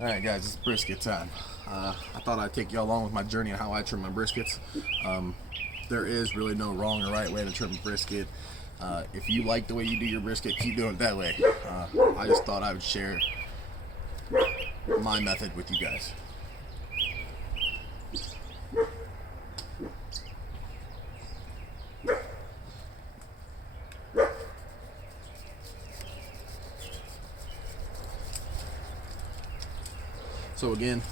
Alright guys, it's brisket time. I thought I'd take y'all along with my journey on how I trim my briskets. There is really no wrong or right way to trim a brisket. If you like the way you do your brisket, keep doing it that way. I just thought I would share my method with you guys. So again,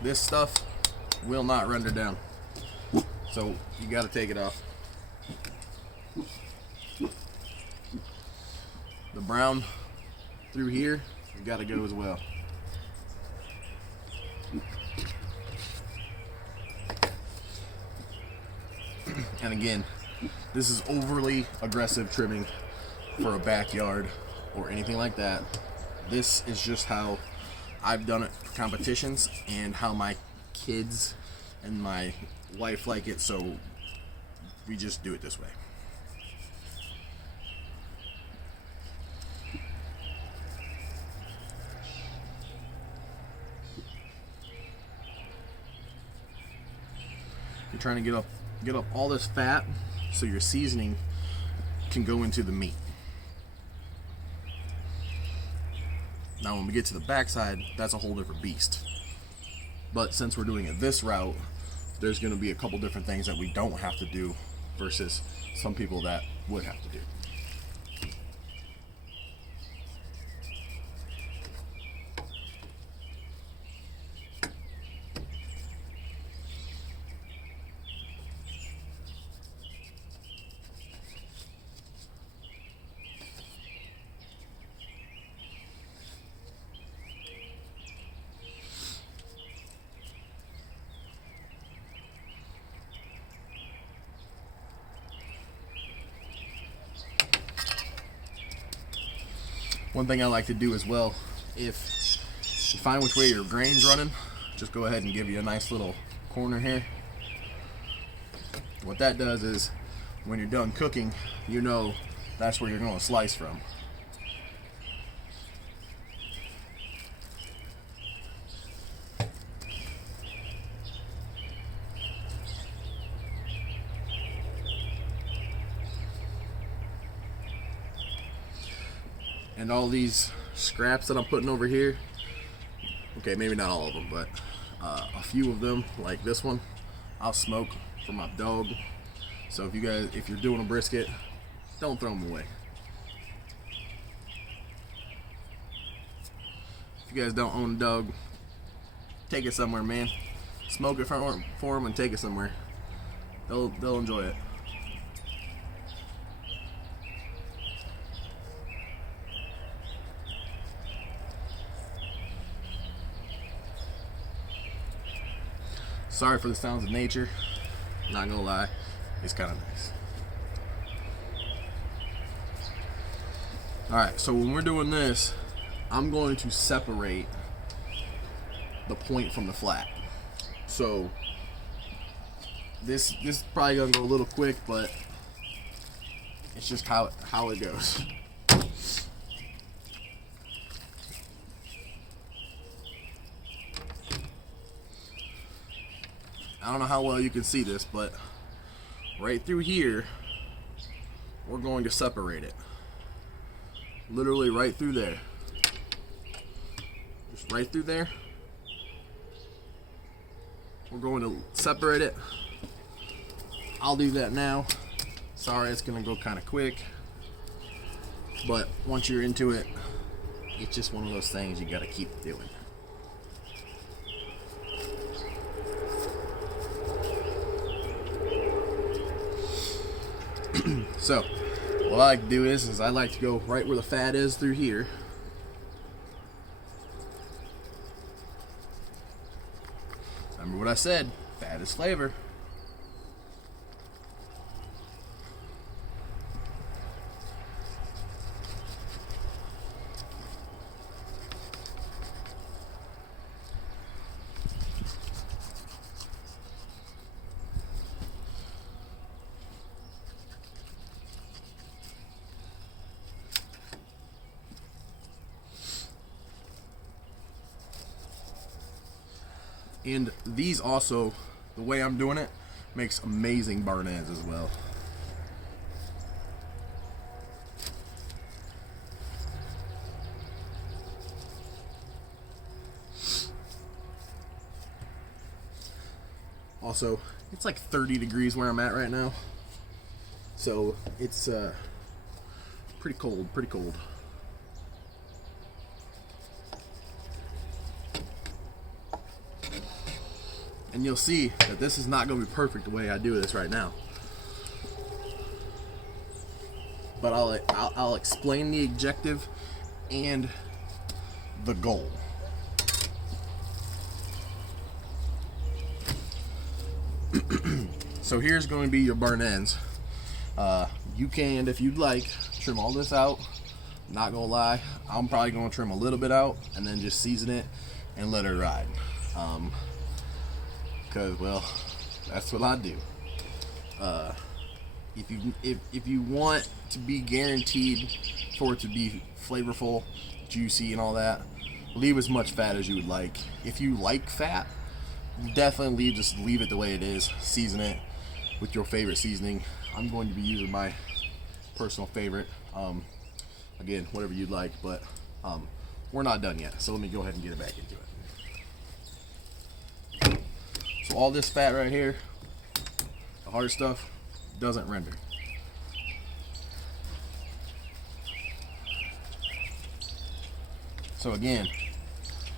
this stuff will not render down. So you got to take it off. The brown through here, you got to go as well. And again, this is overly aggressive trimming for a backyard or anything like that. This is just how I've done it for competitions and how my kids and my wife like it, so we just do it this way. You're trying to get up all this fat so your seasoning can go into the meat. Now when we get to the backside, that's a whole different beast. But since we're doing it this route, there's going to be a couple different things that we don't have to do versus some people that would have to do. One thing I like to do as well, if you find which way your grain's running, just go ahead and give you a nice little corner here. What that does is, when you're done cooking, you know that's where you're going to slice from. And all these scraps that I'm putting over here, okay, maybe not all of them, but a few of them, like this one, I'll smoke for my dog. So if you're doing a brisket, don't throw them away. If you guys don't own a dog, take it somewhere, man. Smoke it for them and take it somewhere. They'll enjoy it. Sorry for the sounds of nature. Not gonna lie, it's kind of nice. Alright, so when we're doing this, I'm going to separate the point from the flat. So this is probably gonna go a little quick, but it's just how it goes. I don't know how well you can see this, but right through here, we're going to separate it. Literally right through there. Just right through there. We're going to separate it. I'll do that now. Sorry, it's going to go kind of quick. But once you're into it, it's just one of those things you got to keep doing. So, what I like to do is I like to go right where the fat is through here. Remember what I said, fat is flavor. And these also, the way I'm doing it, makes amazing barn ends as well. Also, it's like 30 degrees where I'm at right now, so it's pretty cold, And you'll see that this is not going to be perfect the way I do this right now. But I'll explain the objective and the goal. So here's going to be your barn ends. You can, if you'd like, trim all this out. Not gonna lie, I'm probably gonna trim a little bit out and then just season it and let it ride. Cause well, that's what I do. If you want to be guaranteed for it to be flavorful, juicy, and all that, leave as much fat as you would like. If you like fat, definitely just leave it the way it is. Season it with your favorite seasoning. I'm going to be using my personal favorite. Again, whatever you'd like, but we're not done yet. So let me go ahead and get it back into it. So all this fat right here, the hard stuff, doesn't render. So again,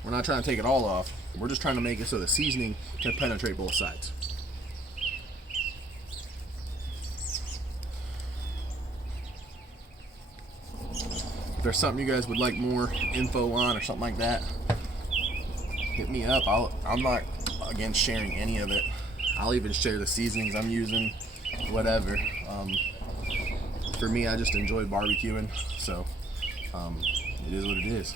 we're not trying to take it all off. We're just trying to make it so the seasoning can penetrate both sides. If there's something you guys would like more info on or something like that, hit me up. I'm not against sharing any of it. I'll even share the seasonings I'm using, whatever. For me, I just enjoy barbecuing, so it is what it is.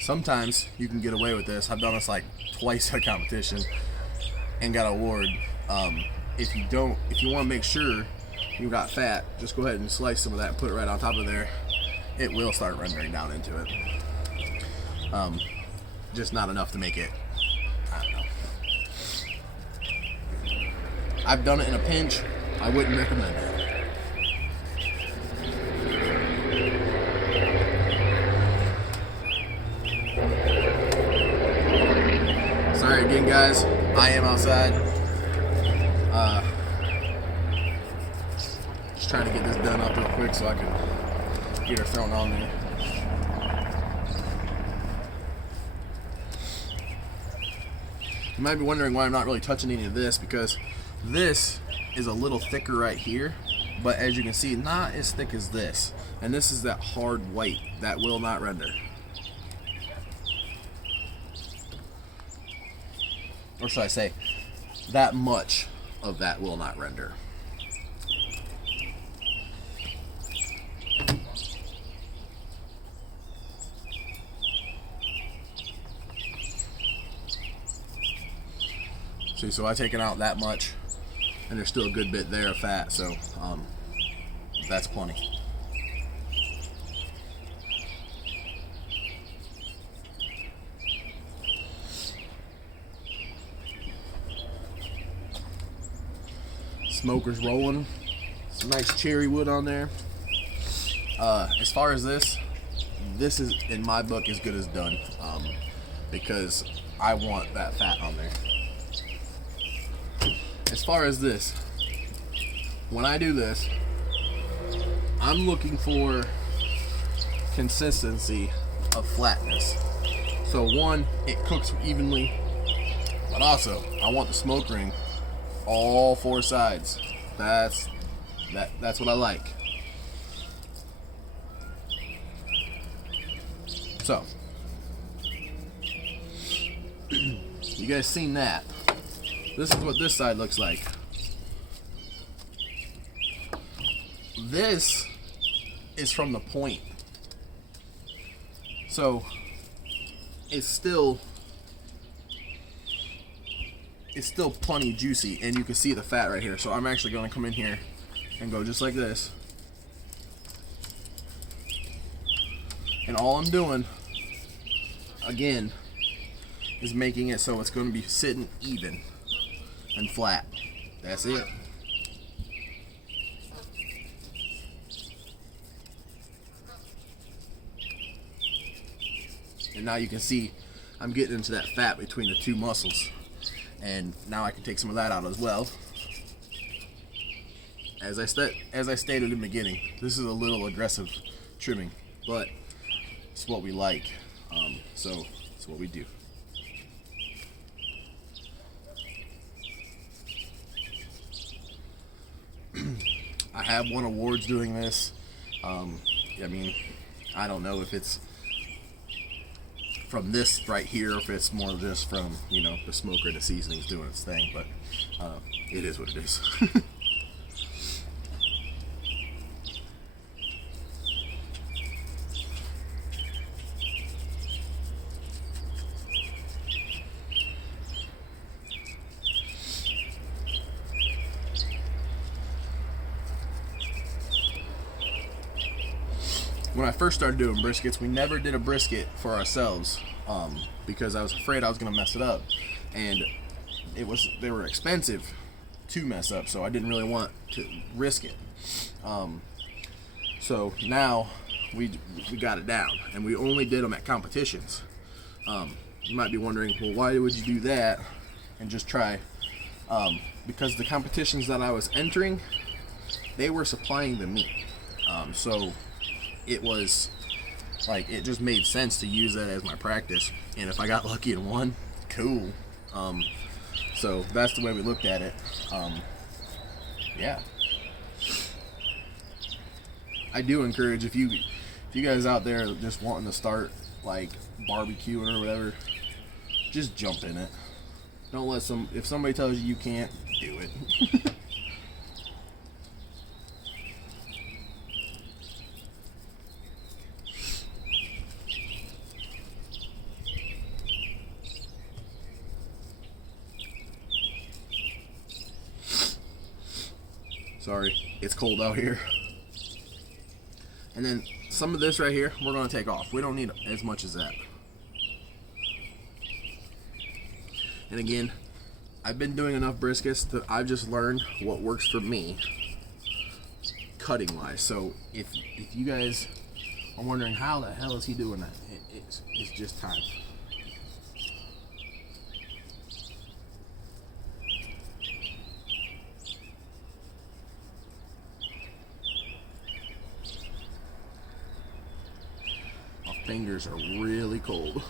Sometimes you can get away with this. I've done this like twice at a competition and got an award. If you want to make sure you've got fat, just go ahead and slice some of that and put it right on top of there. It will start rendering down into it. Just not enough to make it, I don't know. I've done it in a pinch. I wouldn't recommend it. Sorry again, guys. I am outside. Just trying to get this done up real quick so I can get her thrown on there. You might be wondering why I'm not really touching any of this, because this is a little thicker right here, but as you can see, not as thick as this. And this is that hard white that will not render. Or should I say, that much of that will not render. See, so I've taken out that much, and there's still a good bit there of fat, so that's plenty. Smoker's rolling. Some nice cherry wood on there. As far as this is, in my book, as good as done, because I want that fat on there. As far as this, when I do this, I'm looking for consistency of flatness. So one, it cooks evenly, but also I want the smoke ring all four sides. That's what I like. So you guys seen that? This is what this side looks like. This is from the point. So it's still plenty juicy, and you can see the fat right here. So I'm actually going to come in here and go just like this. And all I'm doing again, is making it so it's going to be sitting even and flat. That's it. And now you can see I'm getting into that fat between the two muscles. And now I can take some of that out as well. As I stated in the beginning, this is a little aggressive trimming, but it's what we like. So it's what we do. I have won awards doing this. I mean, I don't know if it's from this right here, or if it's more just from, you know, the smoker, the seasonings doing its thing, but it is what it is. When I first started doing briskets, we never did a brisket for ourselves because I was afraid I was going to mess it up, and they were expensive to mess up, so I didn't really want to risk it. So now we got it down, and we only did them at competitions. You might be wondering, well, why would you do that and just try? Because the competitions that I was entering, they were supplying the meat, so it was like, it just made sense to use that as my practice, and if I got lucky and won, cool. So that's the way we looked at it. Yeah, I do encourage, if you guys out there just wanting to start like barbecuing or whatever, just jump in it. Don't let if somebody tells you can't, do it. Sorry, it's cold out here. And then some of this right here, we're going to take off. We don't need as much as that. And again, I've been doing enough briskets that I've just learned what works for me, cutting wise. So if you guys are wondering how the hell is he doing that, it's just time. Fingers are really cold.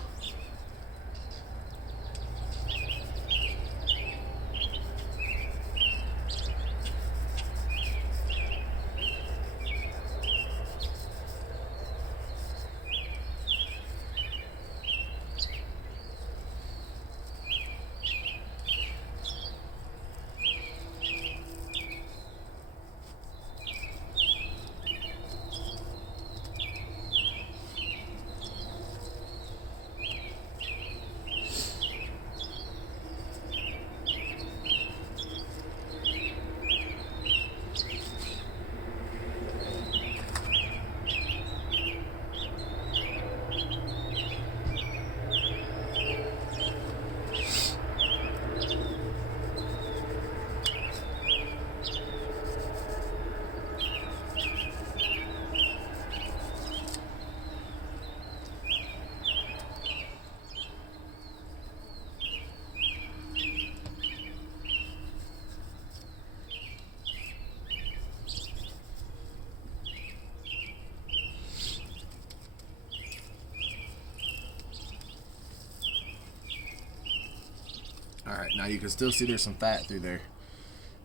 Alright, now you can still see there's some fat through there.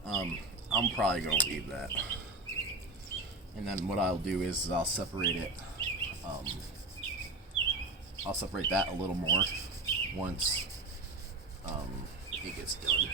I'm probably going to leave that. And then what I'll do is I'll separate it. I'll separate that a little more once it gets done.